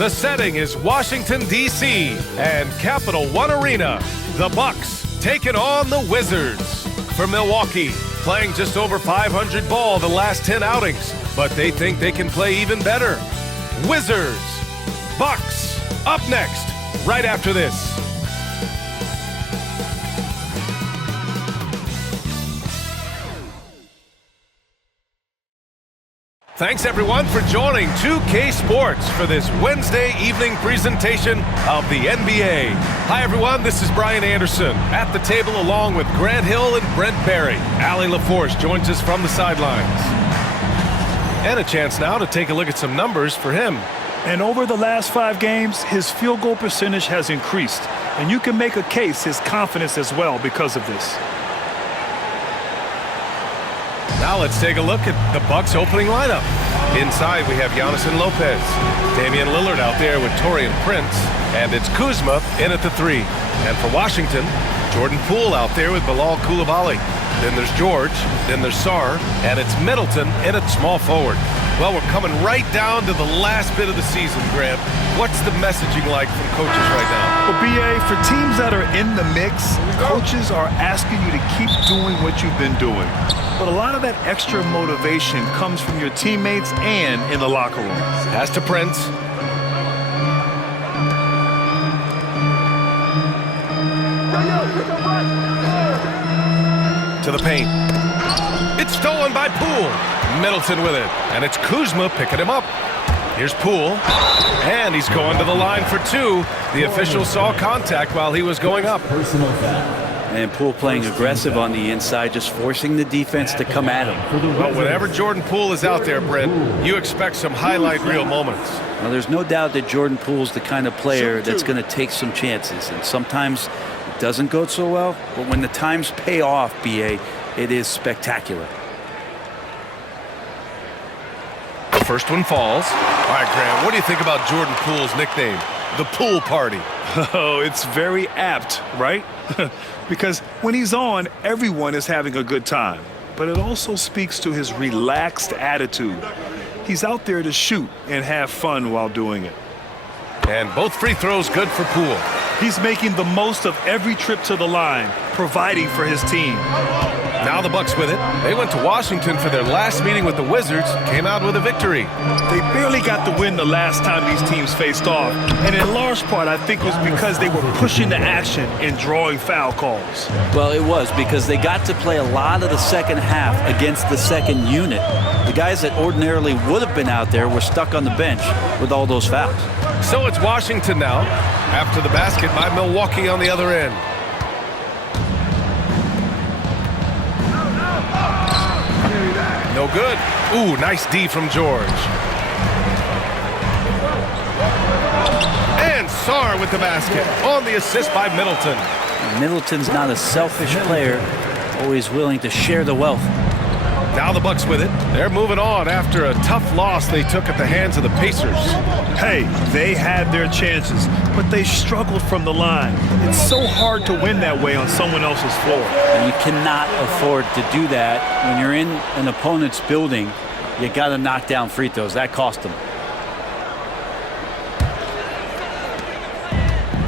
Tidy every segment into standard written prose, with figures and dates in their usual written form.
The setting is Washington, D.C. and Capital One Arena. The Bucks taking on the Wizards. For Milwaukee, playing just over .500 ball the last 10 outings, but they think they can play even better. Wizards, Bucks, up next, right after this. Thanks everyone for joining 2K Sports for this Wednesday evening presentation of the NBA. Hi everyone, this is Brian Anderson at the table along with Grant Hill and Brent Barry. Allie LaForce joins us from the sidelines. And a chance now to take a look at some numbers for him. And over the last 5 games, his field goal percentage has increased. And you can make a case his confidence as well because of this. Now let's take a look at the Bucks opening lineup. Inside we have Giannis and Lopez. Damian Lillard out there with Taurean Prince. And it's Kuzma in at the 3. And for Washington, Jordan Poole out there with Bilal Coulibaly. Then there's George, then there's Sarr, and it's Middleton in at small forward. Well, we're coming right down to the last bit of the season, Grant. What's the messaging like from coaches right now? Well, BA, for teams that are in the mix, coaches are asking you to keep doing what you've been doing. But a lot of that extra motivation comes from your teammates and in the locker room. Pass to Prince. To the paint. It's stolen by Poole. Middleton with it. And it's Kuzma picking him up. Here's Poole. And he's going to the line for 2. The official saw contact while he was going up. And Poole playing aggressive on the inside, just forcing the defense to come at him. Well, whenever Jordan Poole is out there, Brent, you expect some highlight reel moments. Well, there's no doubt that Jordan Poole's the kind of player that's going to take some chances. And sometimes it doesn't go so well, but when the times pay off, BA, it is spectacular. The first one falls. All right, Grant, what do you think about Jordan Poole's nickname, the Pool Party? Oh, it's very apt, right? Because when he's on, everyone is having a good time. But it also speaks to his relaxed attitude. He's out there to shoot and have fun while doing it. And both free throws good for Poole. He's making the most of every trip to the line, providing for his team. Now the Bucks with it. They went to Washington for their last meeting with the Wizards, came out with a victory. They barely got the win the last time these teams faced off, and in large part I think it was because they were pushing the action and drawing foul calls. Well, it was because they got to play a lot of the second half against the second unit. The guys that ordinarily would have been out there were stuck on the bench with all those fouls. So it's Washington now, after the basket by Milwaukee on the other end. No good. Ooh, nice D from George. And Sarr with the basket on the assist by Middleton. Middleton's not a selfish player, always willing to share the wealth. Now the Bucks with it. They're moving on after a tough loss they took at the hands of the Pacers. Hey, they had their chances, but they struggled from the line. It's so hard to win that way on someone else's floor. And you cannot afford to do that when you're in an opponent's building. You got to knock down free throws. That cost them.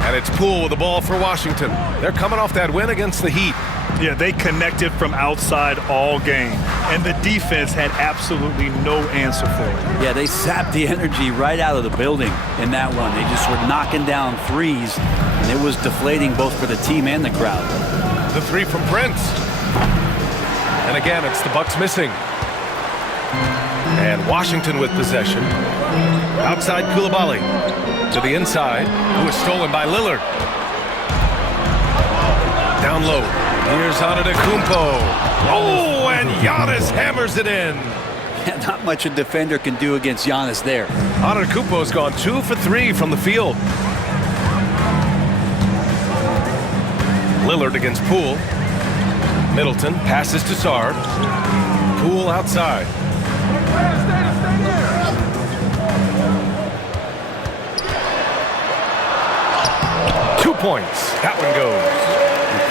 And it's Poole with the ball for Washington. They're coming off that win against the Heat. Yeah, they connected from outside all game, and the defense had absolutely no answer for it. Yeah, they sapped the energy right out of the building in that one. They just were knocking down threes, and it was deflating both for the team and the crowd. The 3 from Prince. And again, it's the Bucks missing. And Washington with possession. Outside Coulibaly. To the inside, who is stolen by Lillard. Down low. Here's Antetokounmpo. Oh, and Giannis hammers it in. Not much a defender can do against Giannis there. Antetokounmpo's gone 2 for 3 from the field. Lillard against Poole. Middleton passes to Sarr. Poole outside. 2 points. That one goes.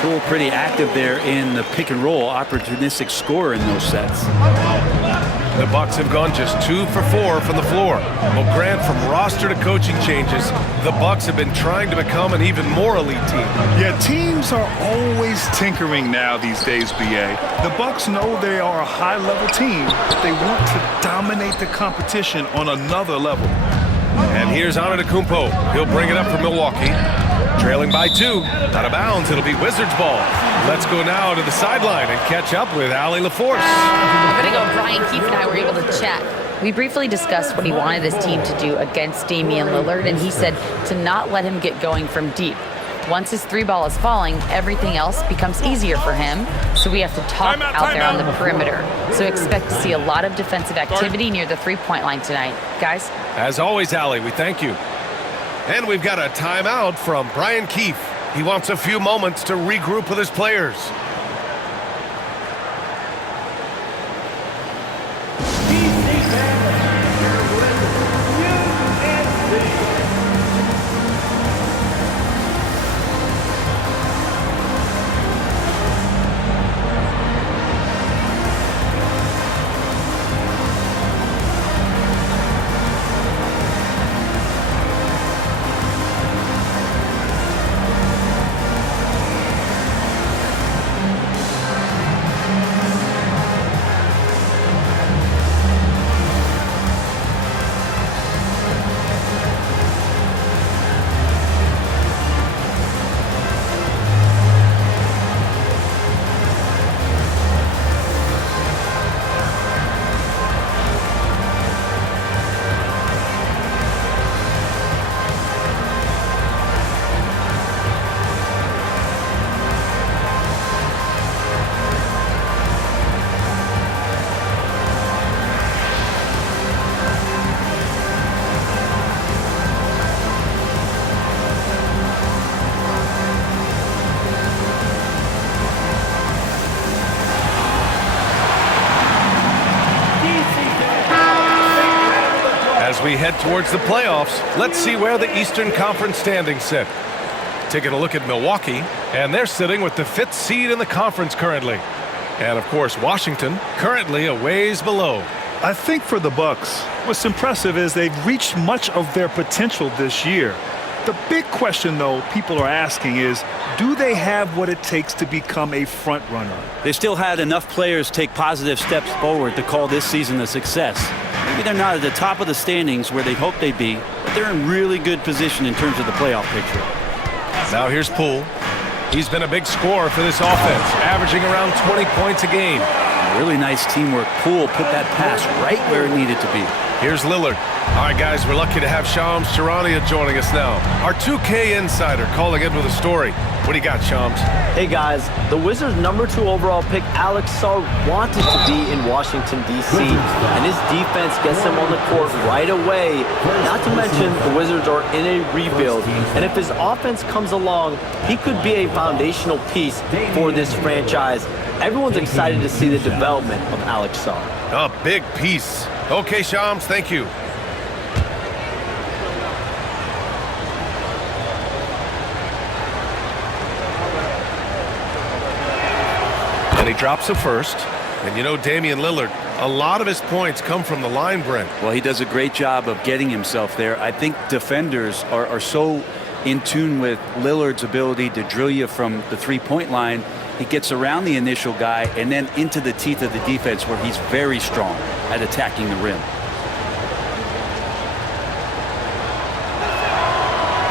Poole pretty active there in the pick and roll, opportunistic scorer in those sets. The Bucks have gone just 2 for 4 from the floor. Well, Grant, from roster to coaching changes, the Bucks have been trying to become an even more elite team. Yeah, teams are always tinkering now these days, BA. The Bucks know they are a high-level team, but they want to dominate the competition on another level. And here's Antetokounmpo. He'll bring it up for Milwaukee. Trailing by 2. Out of bounds, it'll be Wizards ball. Let's go now to the sideline and catch up with Allie LaForce. I'm going to go. Brian Keefe and I were able to chat. We briefly discussed what he wanted his team to do against Damian Lillard, and he said to not let him get going from deep. Once his 3-ball is falling, everything else becomes easier for him, so we have to talk out there on the perimeter. So expect to see a lot of defensive activity near the 3-point line tonight. Guys? As always, Allie, we thank you. And we've got a timeout from Brian Keefe. He wants a few moments to regroup with his players. As we head towards the playoffs, let's see where the Eastern Conference standings sit. Taking a look at Milwaukee, and they're sitting with the 5th seed in the conference currently. And of course, Washington, currently a ways below. I think for the Bucks, what's impressive is they've reached much of their potential this year. The big question, though, people are asking is, do they have what it takes to become a front runner? They still had enough players take positive steps forward to call this season a success. Maybe they're not at the top of the standings where they hoped they'd be, but they're in really good position in terms of the playoff picture. Now here's Poole. He's been a big scorer for this offense, averaging around 20 points a game. Really nice teamwork. Poole put that pass right where it needed to be. Here's Lillard. All right, guys, we're lucky to have Shams Charania joining us now. Our 2K insider calling in with a story. What do you got, Shams? Hey, guys. The Wizards' #2 overall pick, Alex Sarr, wanted to be in Washington, D.C., and his defense gets him on the court right away. Not to mention, the Wizards are in a rebuild, and if his offense comes along, he could be a foundational piece for this franchise. Everyone's excited to see the development of Alex Sarr. A big piece. Okay, Shams, thank you. And he drops a first. And you know, Damian Lillard, a lot of his points come from the line, Brent. Well, he does a great job of getting himself there. I think defenders are so in tune with Lillard's ability to drill you from the 3-point line. He gets around the initial guy and then into the teeth of the defense where he's very strong at attacking the rim.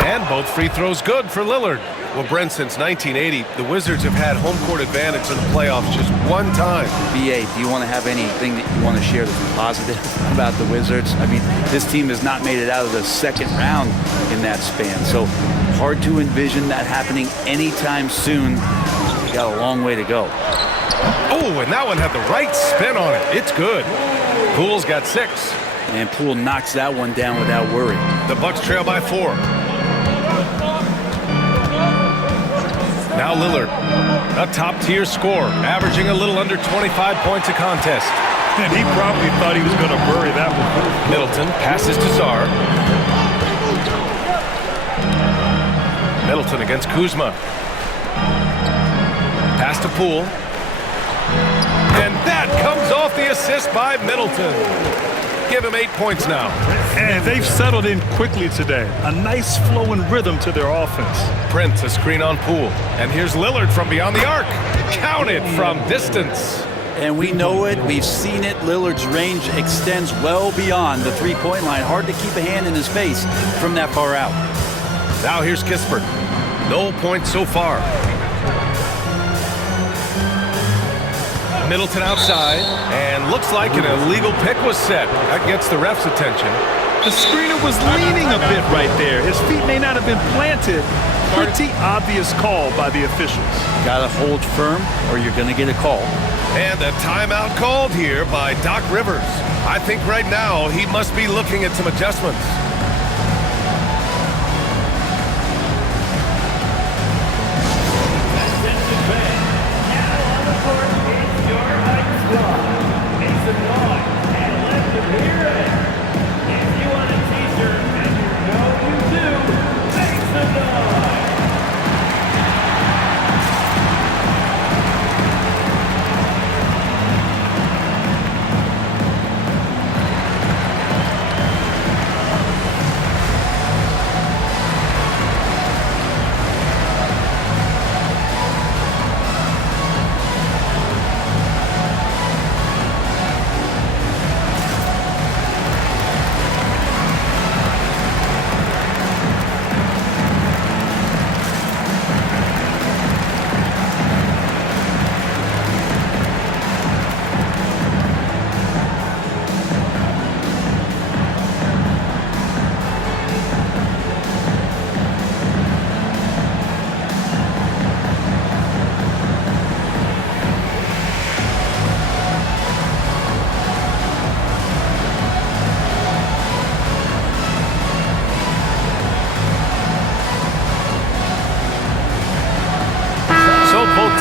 And both free throws good for Lillard. Well, Brent, since 1980, the Wizards have had home court advantage in the playoffs just one time. BA, do you want to have anything that you want to share that's positive about the Wizards? I mean, this team has not made it out of the second round in that span, so hard to envision that happening anytime soon. We got a long way to go. Oh, and that one had the right spin on it. It's good. Poole's got 6. And Poole knocks that one down without worry. The Bucks trail by 4. Now Lillard, a top-tier scorer, averaging a little under 25 points a contest. And he probably thought he was going to bury that one. Middleton passes to Sarr. Middleton against Kuzma. Pass to Poole. And That comes off the assist by Middleton. Give him 8 points now. And they've settled in quickly today. A nice flow and rhythm to their offense. Prince, a screen on Poole. And here's Lillard from beyond the arc. Counted from distance. And we know it. We've seen it. Lillard's range extends well beyond the three-point line. Hard to keep a hand in his face from that far out. Now here's Kispert. No points so far. Middleton outside, and looks like an illegal pick was set. That gets the ref's attention. The screener was leaning a bit right there. His feet may not have been planted. Pretty obvious call by the officials. Got to hold firm or you're going to get a call. And a timeout called here by Doc Rivers. I think right now he must be looking at some adjustments.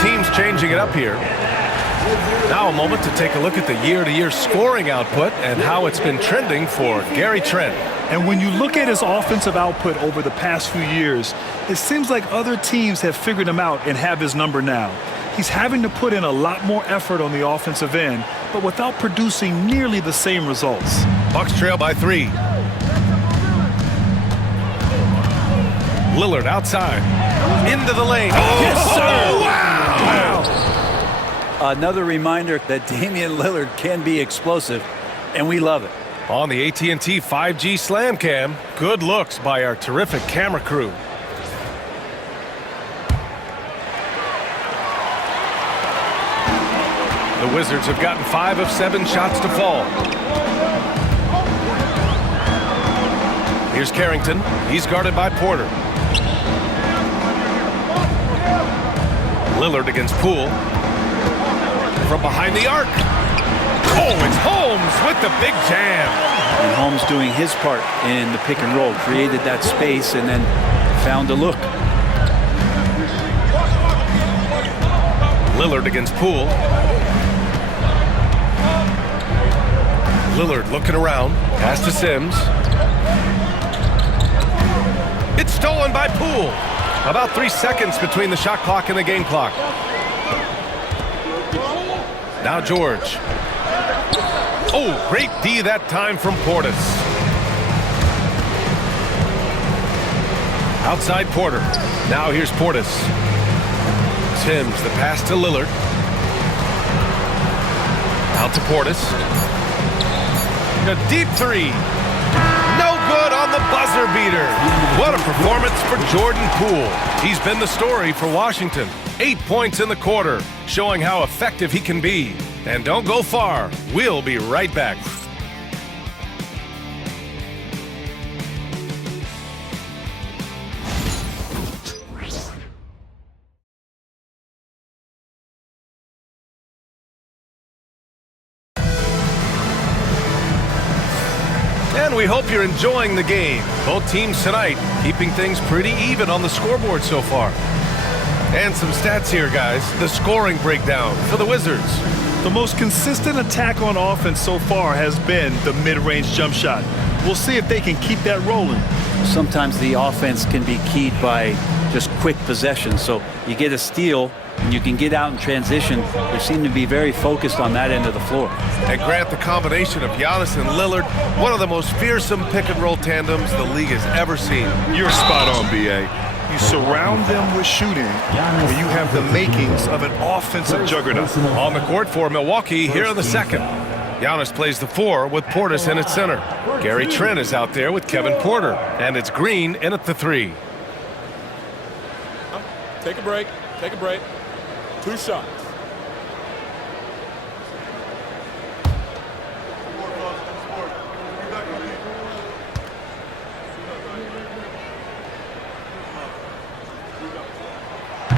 Teams changing it up here. Now a moment to take a look at the year-to-year scoring output and how it's been trending for Gary Trent. And when you look at his offensive output over the past few years, it seems like other teams have figured him out and have his number now. He's having to put in a lot more effort on the offensive end, but without producing nearly the same results. Bucks trail by 3. Lillard outside. Into the lane. Oh, yes, sir. Oh, wow. Another reminder that Damian Lillard can be explosive, and we love it. On the AT&T 5G Slam Cam, good looks by our terrific camera crew. The Wizards have gotten 5 of 7 shots to fall. Here's Carrington. He's guarded by Porter. Lillard against Poole. From behind the arc. Oh, it's Holmes with the big jam. And Holmes doing his part in the pick and roll, created that space and then found a look. Lillard against Poole. Lillard looking around. Pass to Sims. It's stolen by Poole. About 3 seconds between the shot clock and the game clock. Now George. Oh, great D that time from Portis. Outside Porter. Now here's Portis. Sims, the pass to Lillard. Out to Portis. A deep 3. No good on the buzzer beater. What a performance for Jordan Poole. He's been the story for Washington. 8 points in the quarter, showing how effective he can be. And don't go far. We'll be right back. And we hope you're enjoying the game. Both teams tonight keeping things pretty even on the scoreboard so far. And some stats here, guys. The scoring breakdown for the Wizards. The most consistent attack on offense so far has been the mid-range jump shot. We'll see if they can keep that rolling. Sometimes the offense can be keyed by just quick possession. So you get a steal, and you can get out in transition. They seem to be very focused on that end of the floor. And Grant, the combination of Giannis and Lillard, one of the most fearsome pick-and-roll tandems the league has ever seen. You're spot on, B.A. You surround them with shooting, and you have the makings of an offensive juggernaut. On the court for Milwaukee here in the second. Giannis plays the 4 with Portis in at center. Gary Trent is out there with Kevin Porter. And it's Green in at the 3. Take a break. Take a break. 2 shots.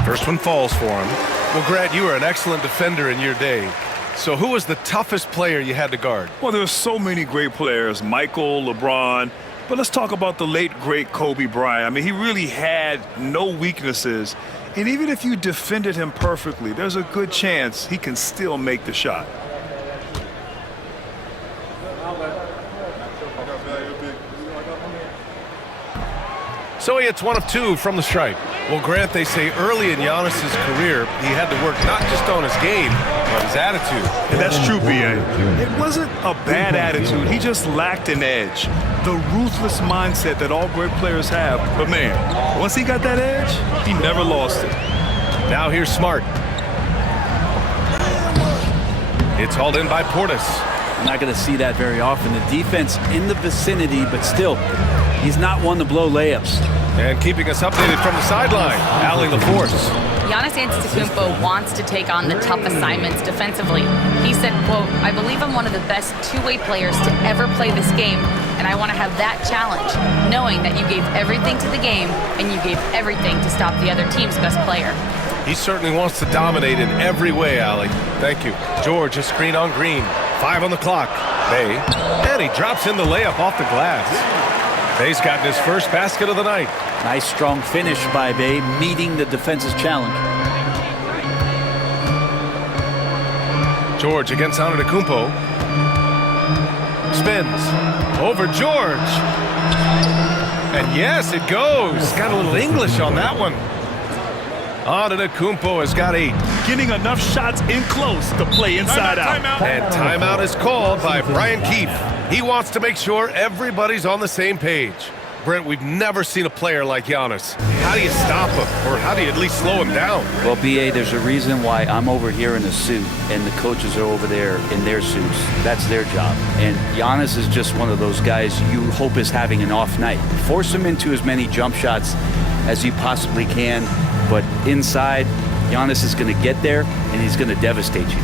First one falls for him. Well, Grant, you were an excellent defender in your day. So who was the toughest player you had to guard? Well, there's so many great players, Michael, LeBron, but let's talk about the late, great Kobe Bryant. I mean, he really had no weaknesses, and even if you defended him perfectly, there's a good chance he can still make the shot. So he hits 1 of 2 from the stripe. Well, Grant, they say early in Giannis's career, he had to work not just on his game, but his attitude. And that's true, B.A. It wasn't a bad attitude. He just lacked an edge. The ruthless mindset that all great players have. But, man, once he got that edge, he never lost it. Now here's Smart. It's hauled in by Portis. I'm not going to see that very often. The defense in the vicinity, but still, he's not one to blow layups. And keeping us updated from the sideline, Allie LaForce. Giannis Antetokounmpo wants to take on the tough assignments defensively. He said, quote, "I believe I'm one of the best two-way players to ever play this game, and I want to have that challenge, knowing that you gave everything to the game and you gave everything to stop the other team's best player." He certainly wants to dominate in every way, Allie. Thank you. George, a screen on Green. 5 on the clock. Bay. And he drops in the layup off the glass. Bay's gotten his first basket of the night. Nice strong finish by Bay, meeting the defense's challenge. George against Antetokounmpo. Spins. Over George. And yes, it goes. Got a little English on that one. Antetokounmpo has got 8. Getting enough shots in close to play inside out. And timeout is called by Brian Keefe. He wants to make sure everybody's on the same page. Brent, we've never seen a player like Giannis. How do you stop him? Or how do you at least slow him down? Well, B.A., there's a reason why I'm over here in a suit and the coaches are over there in their suits. That's their job. And Giannis is just one of those guys you hope is having an off night. Force him into as many jump shots as you possibly can. But inside, Giannis is going to get there, and he's going to devastate you.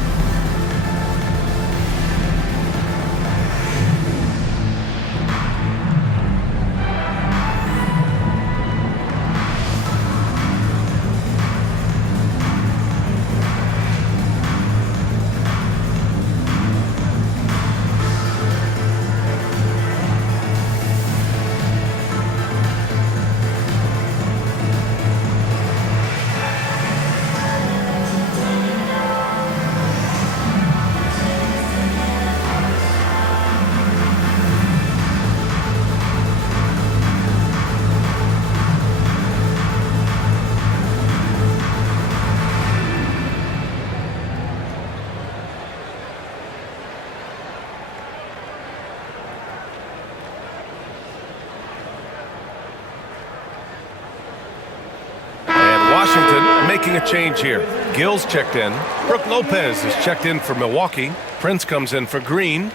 Washington making a change here. Gill's checked in. Brook Lopez is checked in for Milwaukee. Prince comes in for Green.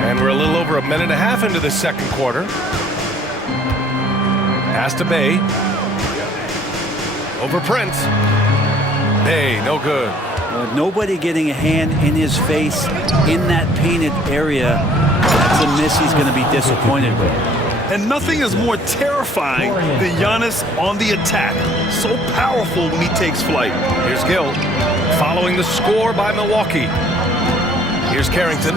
And we're a little over a minute and a half into the second quarter. Pass to Bay. Over Prince. Bay, no good. Nobody getting a hand in his face in that painted area. That's a miss he's going to be disappointed with. And nothing is more terrifying than Giannis on the attack. So powerful when he takes flight. Here's Gill, following the score by Milwaukee. Here's Carrington.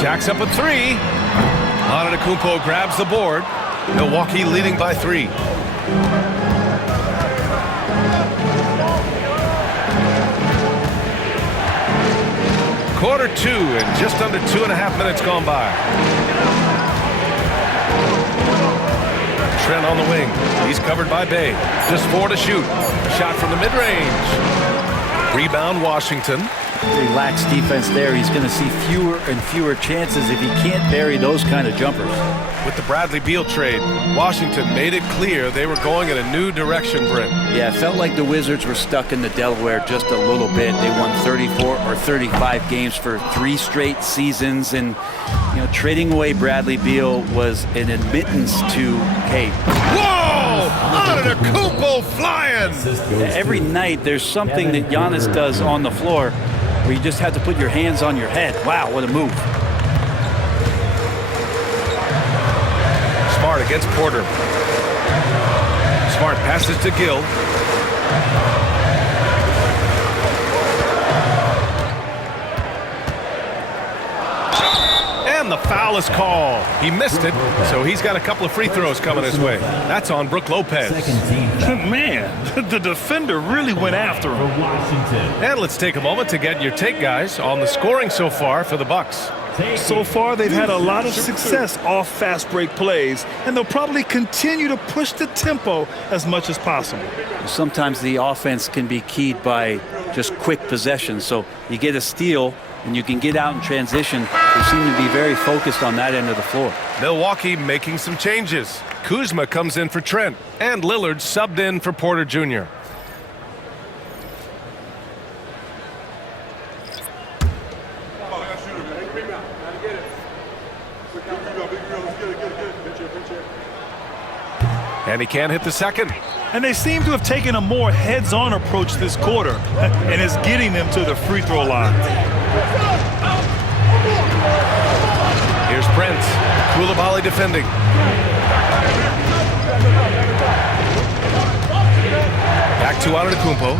Jacks up a 3. Antetokounmpo grabs the board. Milwaukee leading by 3. Quarter 2 and just under 2.5 minutes gone by. Trent on the wing. He's covered by Bay. Just 4 to shoot. Shot from the mid-range. Rebound Washington. Relaxed defense there. He's going to see fewer and fewer chances if he can't bury those kind of jumpers. With the Bradley Beal trade, Washington made it clear they were going in a new direction, Brent. Yeah, it felt like the Wizards were stuck in the Delaware just a little bit. They won 34 or 35 games for 3 straight seasons, and trading away Bradley Beal was an admittance to, hey, whoa! Antetokounmpo flying! Every night there's something that Giannis does on the floor where you just have to put your hands on your head. Wow, what a move. Smart against Porter. Smart passes to Gill. And the foul is called. He missed it, so he's got a couple of free throws coming his way. That's on Brook Lopez. Man, the defender really went after him. And let's take a moment to get your take, guys, on the scoring so far for the Bucks. So far, they've had a lot of success off fast break plays, and they'll probably continue to push the tempo as much as possible. Sometimes the offense can be keyed by just quick possession. So you get a steal and you can get out in transition. They seem to be very focused on that end of the floor. Milwaukee making some changes. Kuzma comes in for Trent, and Lillard subbed in for Porter Jr. And he can't hit the second. And they seem to have taken a more heads-on approach this quarter, and it's getting them to the free throw line. Here's Prince. Koulibaly defending. Back to Antetokounmpo.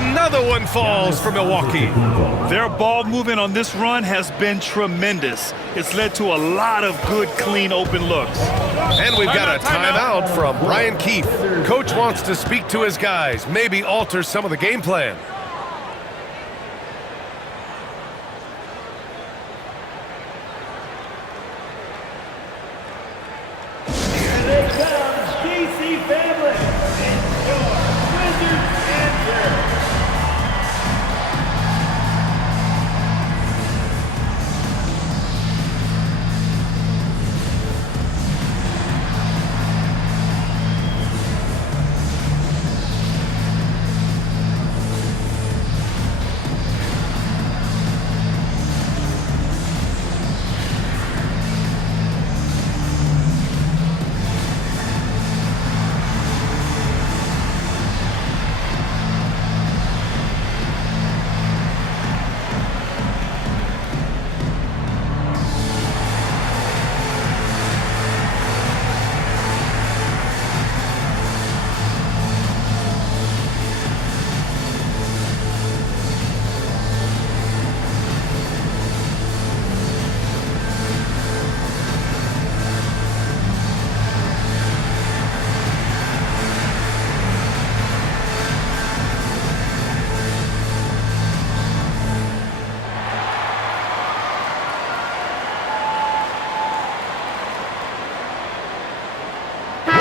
Another one falls for Milwaukee. Their ball movement on this run has been tremendous. It's led to a lot of good, clean, open looks. And we've got a timeout from Brian Keefe. Coach wants to speak to his guys, maybe alter some of the game plan.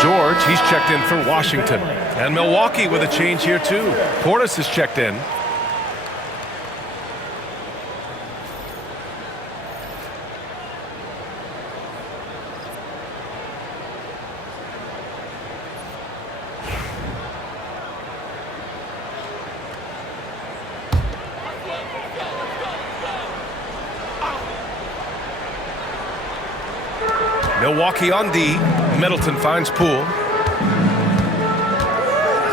George, he's checked in for Washington. And Milwaukee with a change here too. Portis is checked in. Milwaukee on D. Middleton finds Poole.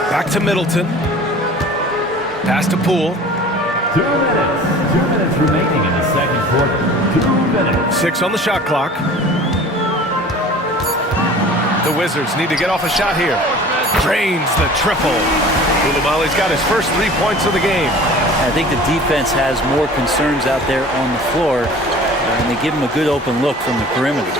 Back to Middleton. Pass to Poole. 2 minutes. 2 minutes remaining in the second quarter. 2 minutes. 6 on the shot clock. The Wizards need to get off a shot here. Drains the triple. Koulibaly's got his first 3 points of the game. I think the defense has more concerns out there on the floor. And they give him a good open look from the perimeter.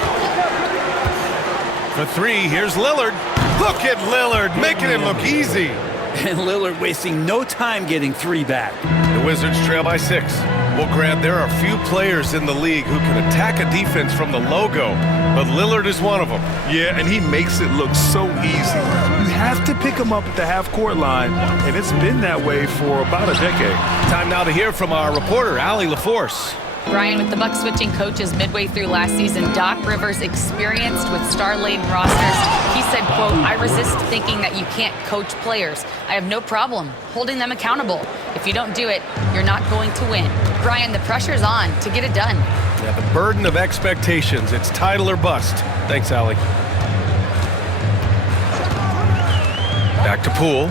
For three, here's Lillard. Look at Lillard, making it look easy. And Lillard wasting no time getting 3 back. The Wizards trail by 6. Well, Grant, there are few players in the league who can attack a defense from the logo, but Lillard is one of them. Yeah, and he makes it look so easy. You have to pick him up at the half-court line, and it's been that way for about a decade. Time now to hear from our reporter, Allie LaForce. Brian, with the Bucks switching coaches midway through last season, Doc Rivers, experienced with star-laden rosters, he said, quote, "I resist thinking that you can't coach players. I have no problem holding them accountable. If you don't do it, you're not going to win." Brian, the pressure's on to get it done. Yeah, the burden of expectations. It's title or bust. Thanks, Allie. Back to Poole.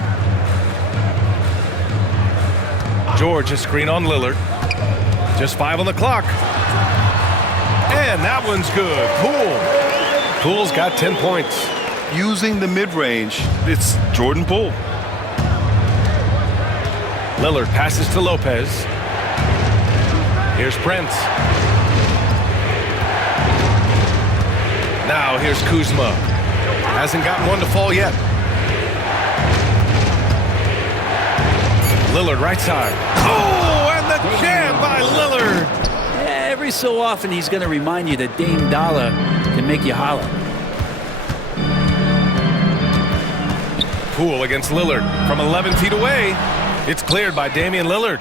George, a screen on Lillard. Just 5 on the clock. And that one's good. Poole's got 10 points. Using the mid-range, it's Jordan Poole. Lillard passes to Lopez. Here's Prince. Now here's Kuzma. Hasn't gotten one to fall yet. Lillard right side. Oh, and the jam by Lillard. Yeah, every so often he's going to remind you that Dame Dollar can make you holler. Poole against Lillard from 11 feet away. It's cleared by Damian Lillard.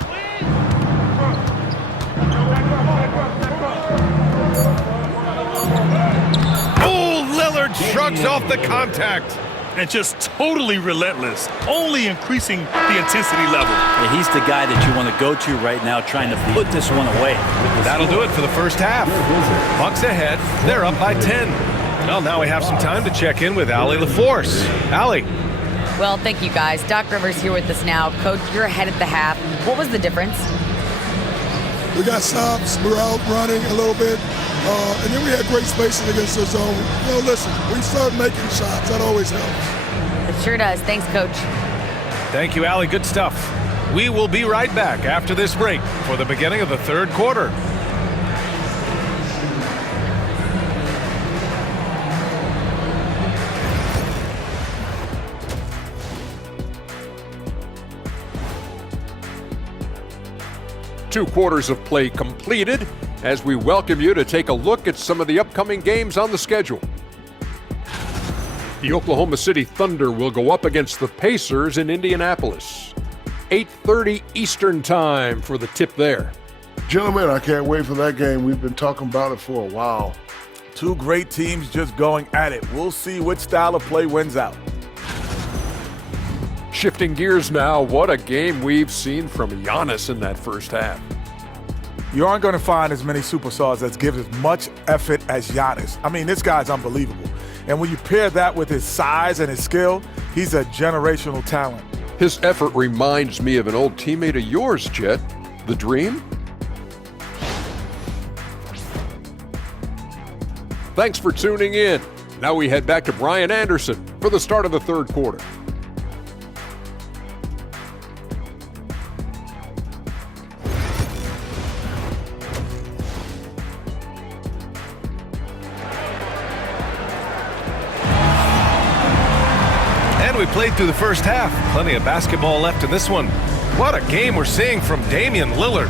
Oh, Lillard shrugs off the contact. And just totally relentless, only increasing the intensity level. Yeah, he's the guy that you want to go to right now, trying to put this one away. That'll do it for the first half. Bucks ahead. They're up by 10. Well, now we have some time to check in with Allie LaForce. Allie. Well, thank you, guys. Doc Rivers here with us now. Coach, you're ahead at the half. What was the difference? We got stops. We were out running a little bit. And then we had great spacing against the zone. You know, listen, we started making shots. That always helps. It sure does. Thanks, Coach. Thank you, Allie. Good stuff. We will be right back after this break for the beginning of the third quarter. Two quarters of play completed as we welcome you to take a look at some of the upcoming games on the schedule. The Oklahoma City Thunder will go up against the Pacers in Indianapolis. 8:30 Eastern Time for the tip there. Gentlemen, I can't wait for that game. We've been talking about it for a while. Two great teams just going at it. We'll see which style of play wins out. Shifting gears now, what a game we've seen from Giannis in that first half. You aren't going to find as many superstars that give as much effort as Giannis. I mean, this guy's unbelievable. And when you pair that with his size and his skill, he's a generational talent. His effort reminds me of an old teammate of yours, Jet. The Dream? Thanks for tuning in. Now we head back to Brian Anderson for the start of the third quarter. We played through the first half. Plenty of basketball left in this one. What a game we're seeing from Damian Lillard.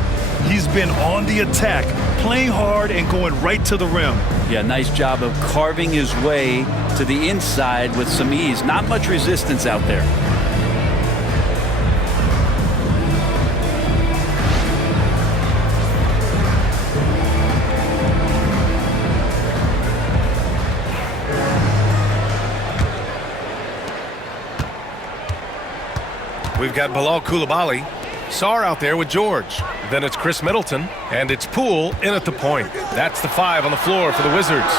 He's been on the attack, playing hard and going right to the rim. Yeah, nice job of carving his way to the inside with some ease. Not much resistance out there. We've got Bilal Coulibaly. Sarr out there with George. Then it's Chris Middleton, and it's Poole in at the point. That's the 5 on the floor for the Wizards.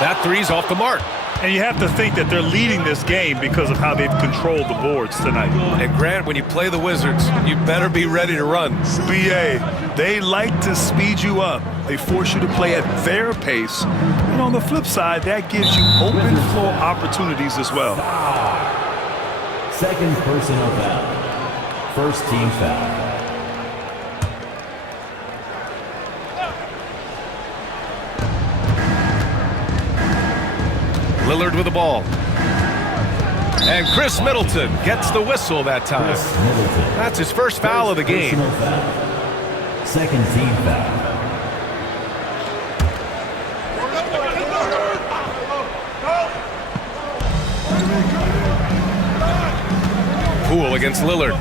That three's off the mark. And you have to think that they're leading this game because of how they've controlled the boards tonight. And Grant, when you play the Wizards, you better be ready to run. BA, they like to speed you up. They force you to play at their pace. And on the flip side, that gives you open floor opportunities as well. Second personal foul. First team foul. Lillard with the ball. And Chris Middleton gets the whistle that time. That's his first foul of the game. Second team foul. Poole against Lillard.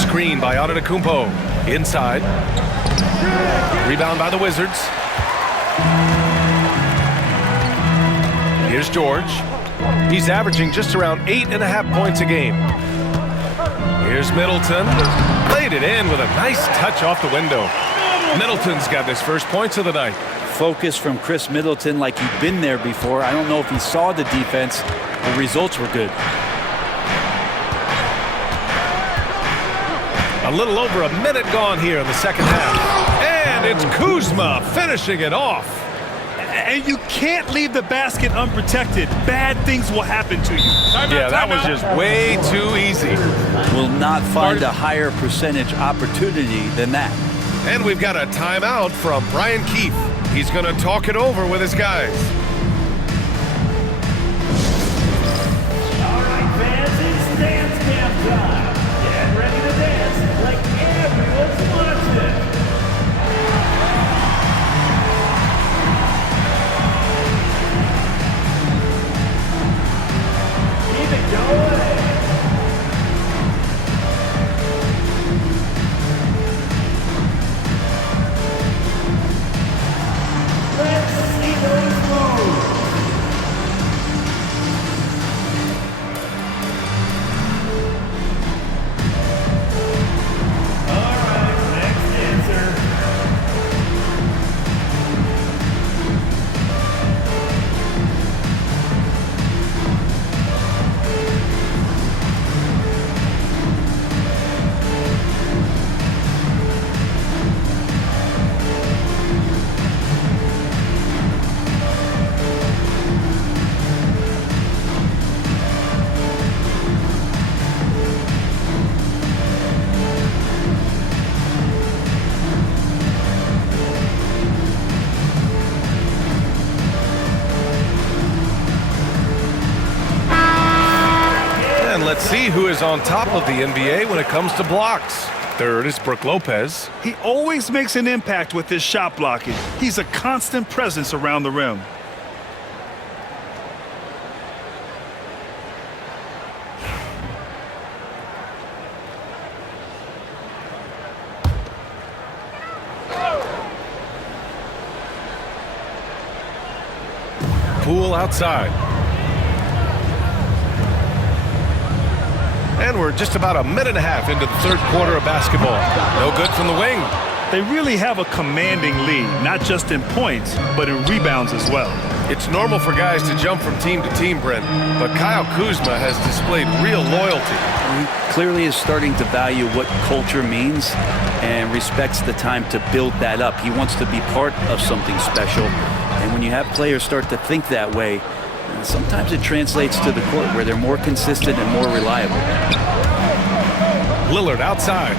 Screen by Antetokounmpo. Inside. Rebound by the Wizards. Here's George. He's averaging just around 8.5 points a game. Here's Middleton. Played it in with a nice touch off the window. Middleton's got his first points of the night. Focus from Chris Middleton like he'd been there before. I don't know if he saw the defense. The results were good. A little over a minute gone here in the second half. And it's Kuzma finishing it off. And you can't leave the basket unprotected. Bad things will happen to you. Yeah, that was just way too easy. Will not find a higher percentage opportunity than that. And we've got a timeout from Brian Keefe. He's going to talk it over with his guys. All right, fans, it's dance camp time. Get ready to dance like everyone's watching. Keep it going. Let's see those moves. All right, next answer. And let's see who is on top of the NBA when it comes to blocks. Third is Brook Lopez. He always makes an impact with his shot blocking. He's a constant presence around the rim. Poole outside. And we're just about a minute and a half into the third quarter of basketball. No good from the wing. They really have a commanding lead, not just in points, but in rebounds as well. It's normal for guys to jump from team to team, Brent, but Kyle Kuzma has displayed real loyalty. He clearly is starting to value what culture means and respects the time to build that up. He wants to be part of something special. And when you have players start to think that way, sometimes it translates to the court where they're more consistent and more reliable. Lillard outside.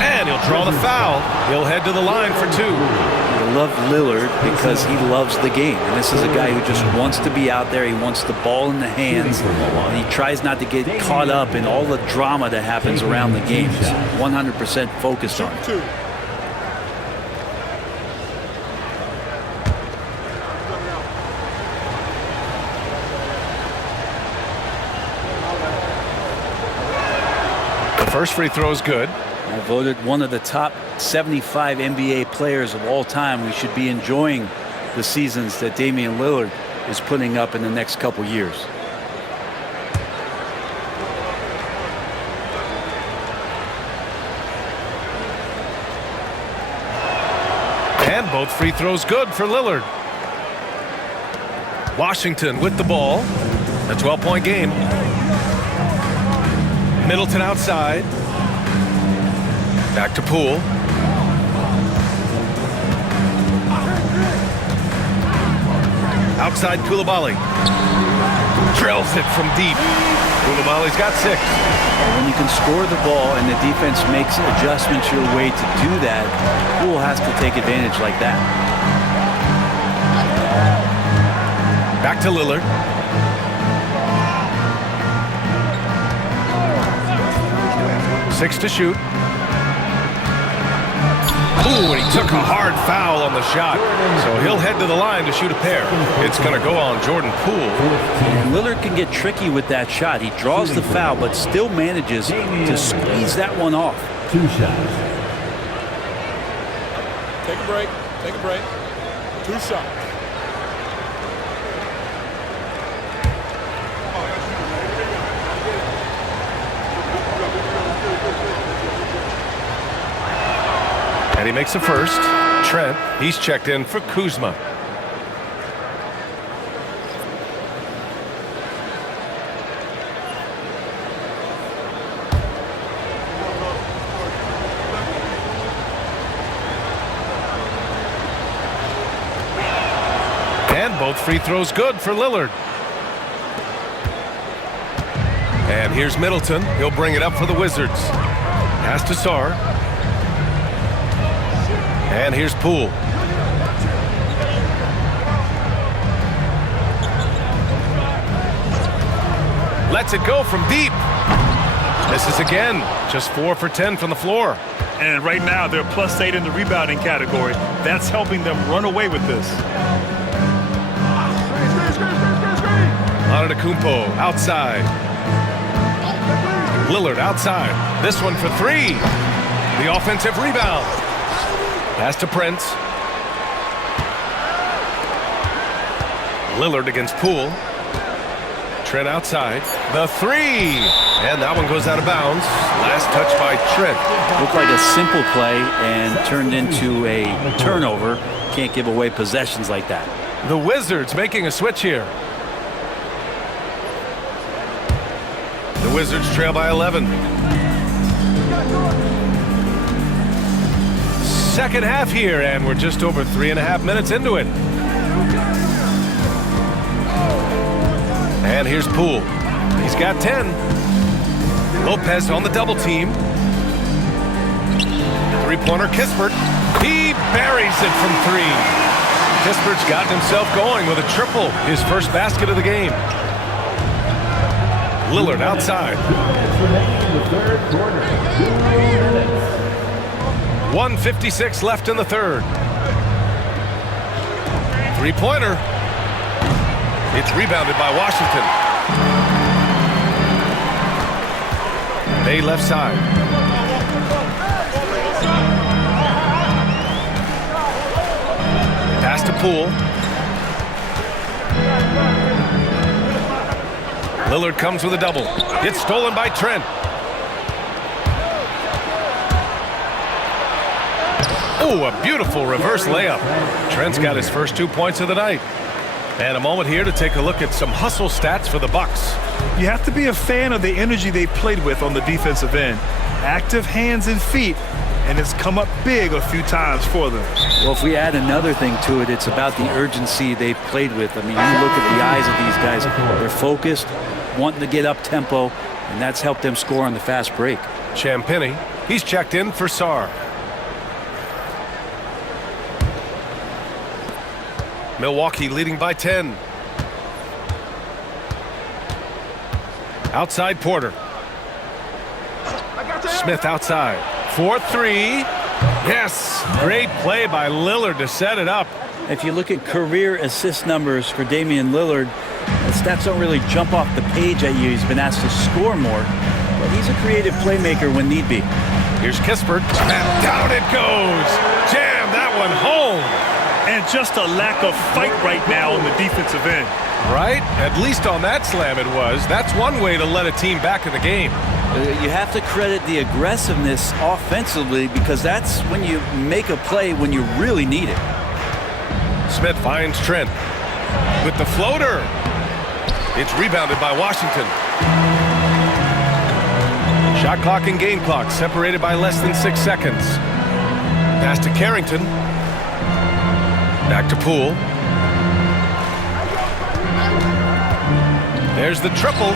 And he'll draw the foul. He'll head to the line for two. I love Lillard because he loves the game. And this is a guy who just wants to be out there. He wants the ball in the hands. And he tries not to get caught up in all the drama that happens around the game. He's 100% focused on it. First free throw is good. I voted one of the top 75 NBA players of all time. We should be enjoying the seasons that Damian Lillard is putting up in the next couple years. And both free throws good for Lillard. Washington with the ball. A 12-point game. Middleton outside. Back to Poole. Outside Koulibaly. Drills it from deep. Koulibaly's got 6. When you can score the ball and the defense makes adjustments your way to do that, Poole has to take advantage like that. Back to Lillard. Six to shoot. Ooh, and he took a hard foul on the shot. So he'll head to the line to shoot a pair. It's going to go on Jordan Poole. And Lillard can get tricky with that shot. He draws the foul, but still manages to squeeze that one off. 2 shots. Take a break. Take a break. 2 shots. And he makes the first. Trent, he's checked in for Kuzma. And both free throws good for Lillard. And here's Middleton. He'll bring it up for the Wizards. Pass to Sarr. And here's Poole. Lets it go from deep. Misses again. Just 4 for 10 from the floor. And right now, they're +8 in the rebounding category. That's helping them run away with this. Antetokounmpo outside. Lillard outside. This one for 3. The offensive rebound. Pass to Prince. Lillard against Poole. Trent outside. The 3. And that one goes out of bounds. Last touch by Trent. Looked like a simple play and turned into a turnover. Can't give away possessions like that. The Wizards making a switch here. The Wizards trail by 11. Second half here, and we're just over 3.5 minutes into it. And here's Poole. He's got 10. Lopez on the double team. Three-pointer Kispert. He buries it from 3. Kispert's gotten himself going with a triple, his first basket of the game. Lillard outside. 1:56 left in the third. Three-pointer. It's rebounded by Washington. Bay left side. Pass to Poole. Lillard comes with a double. It's stolen by Trent. Oh, a beautiful reverse layup. Trent's got his first 2 points of the night. And a moment here to take a look at some hustle stats for the Bucks. You have to be a fan of the energy they played with on the defensive end. Active hands and feet, and it's come up big a few times for them. Well, if we add another thing to it, it's about the urgency they've played with. I mean, you look at the eyes of these guys. They're focused, wanting to get up tempo, and that's helped them score on the fast break. Champagny, he's checked in for Sarr. Milwaukee leading by 10. Outside Porter. Smith outside. 4-3. Yes. Great play by Lillard to set it up. If you look at career assist numbers for Damian Lillard, the stats don't really jump off the page at you. He's been asked to score more, but he's a creative playmaker when need be. Here's Kispert. And down it goes. Jam that one home. And just a lack of fight right now on the defensive end. Right? At least on that slam it was. That's one way to let a team back in the game. You have to credit the aggressiveness offensively because that's when you make a play when you really need it. Smith finds Trent with the floater. It's rebounded by Washington. Shot clock and game clock separated by less than 6 seconds. Pass to Carrington. Back to Poole. There's the triple.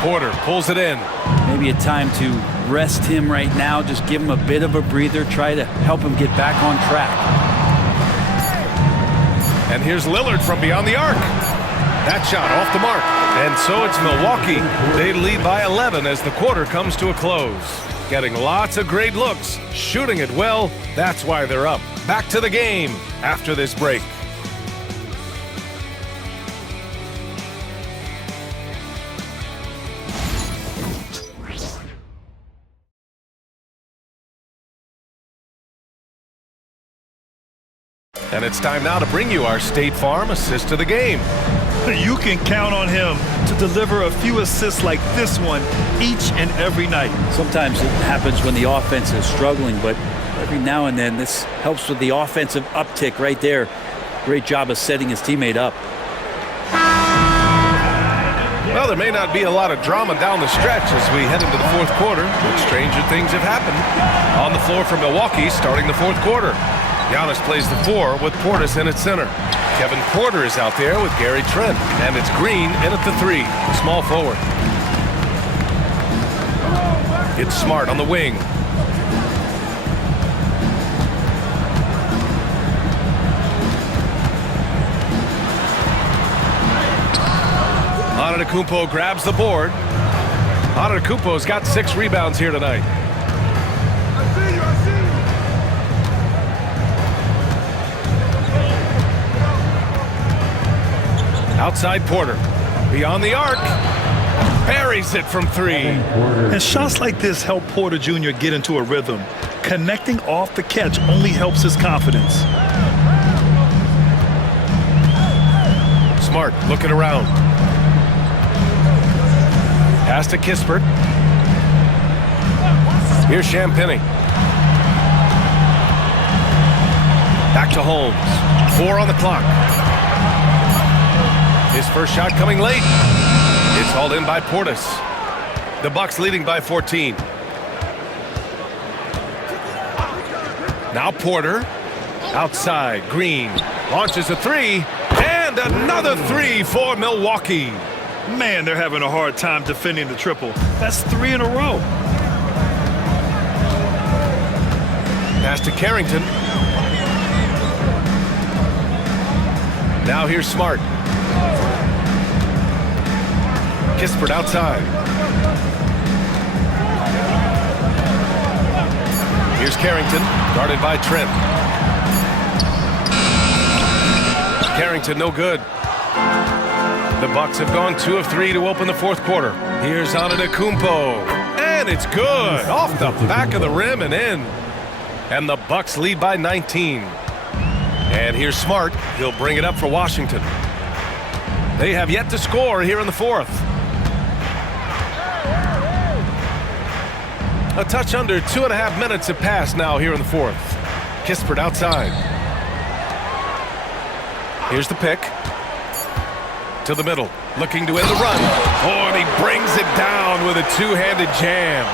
Porter pulls it in. Maybe a time to rest him right now. Just give him a bit of a breather. Try to help him get back on track. And here's Lillard from beyond the arc. That shot off the mark. And so it's Milwaukee. They lead by 11 as the quarter comes to a close. Getting lots of great looks, shooting it well. That's why they're up. Back to the game after this break. And it's time now to bring you our State Farm assist of the game. You can count on him to deliver a few assists like this one each and every night. Sometimes it happens when the offense is struggling, but every now and then this helps with the offensive uptick right there. Great job of setting his teammate up. Well, there may not be a lot of drama down the stretch as we head into the fourth quarter, but stranger things have happened. On the floor for Milwaukee starting the fourth quarter. Giannis plays the 4 with Portis in at center. Kevin Porter is out there with Gary Trent. And it's Green in at the 3, small forward. It's Smart on the wing. Antetokounmpo grabs the board. Antetokounmpo's got 6 rebounds here tonight. Outside Porter, beyond the arc, buries it from 3. And shots like this help Porter Jr. get into a rhythm. Connecting off the catch only helps his confidence. Smart looking around. Pass to Kispert. Here's Champagny. Back to Holmes. 4 on the clock. His first shot coming late. It's hauled in by Portis. The Bucks leading by 14. Now Porter. Outside. Green launches a 3. And another 3 for Milwaukee. Man, they're having a hard time defending the triple. That's 3 in a row. Pass to Carrington. Now here's Smart. Kispert outside. Here's Carrington, guarded by Trent. Carrington no good. The Bucks have gone 2 of 3 to open the fourth quarter. Here's Antetokounmpo, and it's good off the back of the rim and in. And the Bucks lead by 19. And here's Smart. He'll bring it up for Washington. They have yet to score here in the fourth. A touch under 2.5 minutes have passed now here in the fourth. Kispert outside. Here's the pick. To the middle, looking to end the run. Oh, and he brings it down with a 2-handed jam.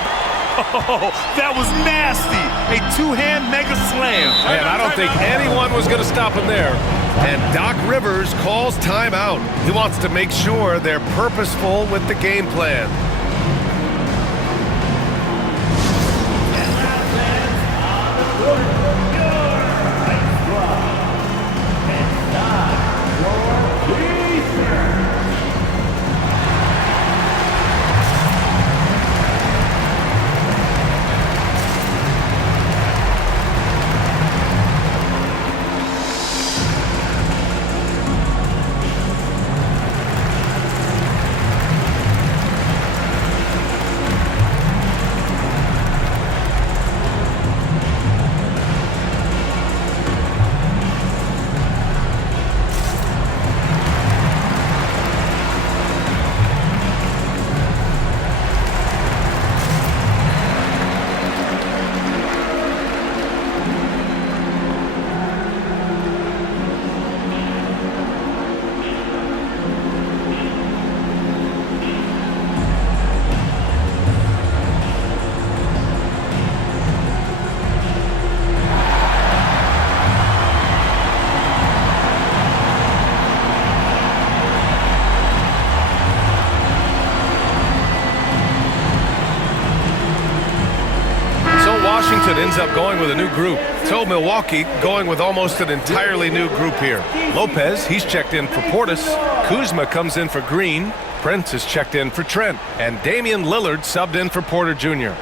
Oh, that was nasty. A 2-hand mega slam. Man, I don't think anyone was going to stop him there. And Doc Rivers calls timeout. He wants to make sure they're purposeful with the game plan. ends up going with a new group. So Milwaukee going with almost an entirely new group here. Lopez, he's checked in for Portis. Kuzma comes in for Green. Prince is checked in for Trent. And Damian Lillard subbed in for Porter Jr.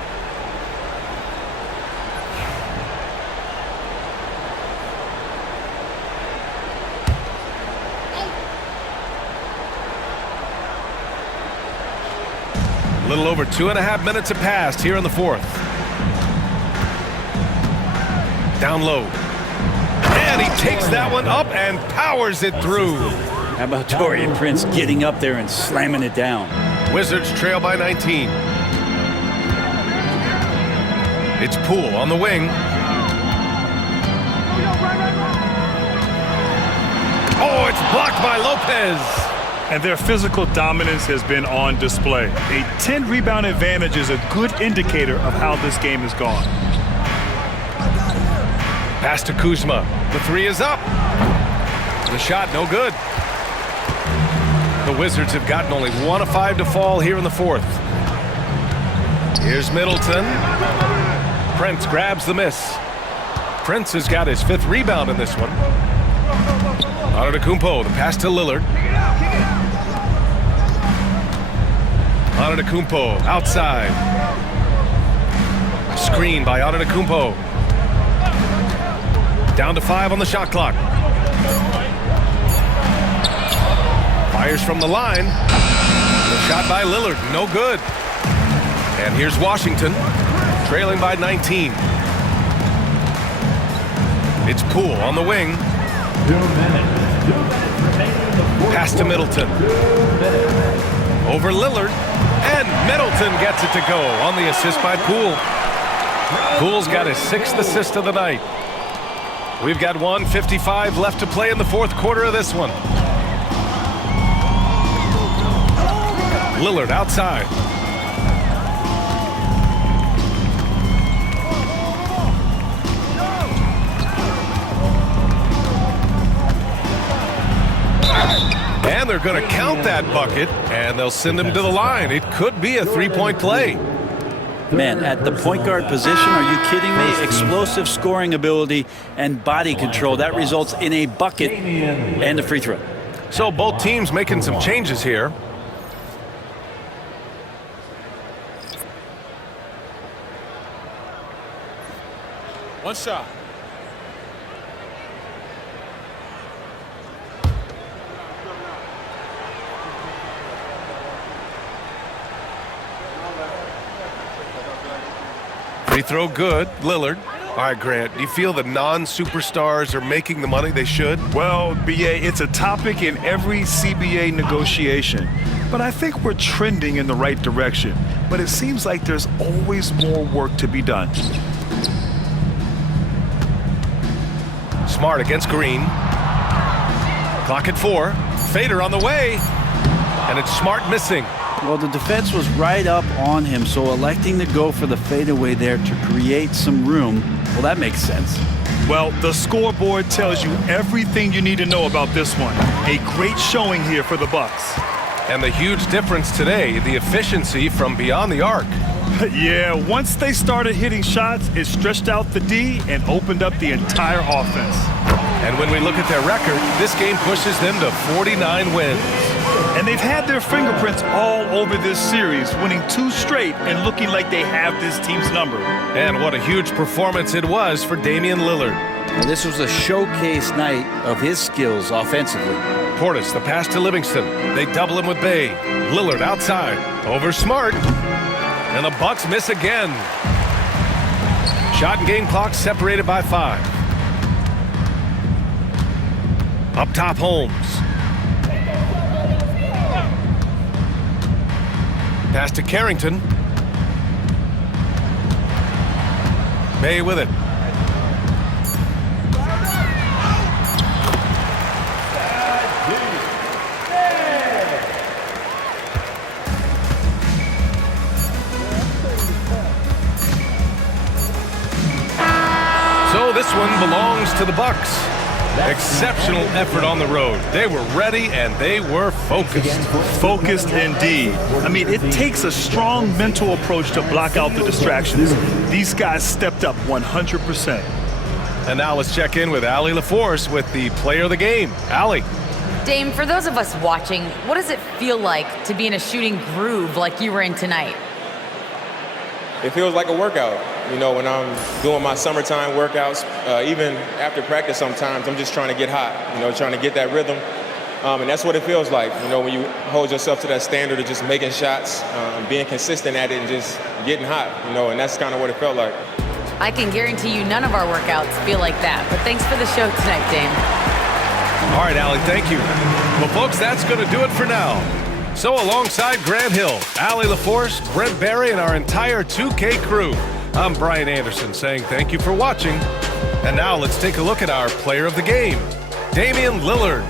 A little over 2.5 minutes have passed here in the fourth. Down low. And he takes that one up and powers it through. How about Taurean Prince getting up there and slamming it down? Wizards trail by 19. It's Poole on the wing. Oh, it's blocked by Lopez. And their physical dominance has been on display. A 10-rebound advantage is a good indicator of how this game has gone. Pass to Kuzma. The three is up. The shot no good. The Wizards have gotten only 1 of 5 to fall here in the fourth. Here's Middleton. Prince grabs the miss. Prince has got his 5th rebound in this one. Antetokounmpo, the pass to Lillard. Antetokounmpo outside. Screen by Antetokounmpo. Down to 5 on the shot clock. Fires from the line. The shot by Lillard, no good. And here's Washington, trailing by 19. It's Poole on the wing. 2 minutes. 2 minutes remaining in the fourth. Pass to Middleton. 2 minutes. Over Lillard. And Middleton gets it to go on the assist by Poole. Poole's got his 6th assist of the night. We've got 1:55 left to play in the fourth quarter of this one. Lillard outside. And they're going to count that bucket, and they'll send him to the line. It could be a 3-point play. Man, at the point guard position, are you kidding me? Explosive scoring ability and body control. That results in a bucket and a free throw. So both teams making some changes here. One shot. Free throw good. Lillard. All right, Grant, do you feel the non-superstars are making the money they should? Well, BA, it's a topic in every CBA negotiation. But I think we're trending in the right direction. But it seems like there's always more work to be done. Smart against Green. Clock at 4. Fader on the way. And it's Smart missing. Well, the defense was right up on him, so electing to go for the fadeaway there to create some room, well, that makes sense. Well, the scoreboard tells you everything you need to know about this one. A great showing here for the Bucks. And the huge difference today, the efficiency from beyond the arc. Yeah, once they started hitting shots, it stretched out the D and opened up the entire offense. And when we look at their record, this game pushes them to 49 wins. And they've had their fingerprints all over this series, winning 2 straight and looking like they have this team's number. And what a huge performance it was for Damian Lillard. And this was a showcase night of his skills offensively. Portis, the pass to Livingston. They double him with Bay. Lillard outside. Over Smart. And the Bucks miss again. Shot and game clock separated by 5. Up top, Holmes. Pass to Carrington. Bay with it. So this one belongs to the Bucks. Exceptional effort on the road. They were ready and they were focused. Focused indeed. I mean, it takes a strong mental approach to block out the distractions. These guys stepped up 100%. And now let's check in with Allie LaForce with the player of the game. Allie. Dame, for those of us watching, what does it feel like to be in a shooting groove like you were in tonight? It feels like a workout. You know, when I'm doing my summertime workouts, even after practice sometimes, I'm just trying to get hot, you know, trying to get that rhythm. And that's what it feels like, you know, when you hold yourself to that standard of just making shots, being consistent at it and just getting hot, you know, and that's kind of what it felt like. I can guarantee you none of our workouts feel like that, but thanks for the show tonight, Dame. All right, Allie, thank you. Well, folks, that's going to do it for now. So alongside Grant Hill, Allie LaForce, Brent Barry, and our entire 2K crew, I'm Brian Anderson saying thank you for watching. And now let's take a look at our player of the game, Damian Lillard.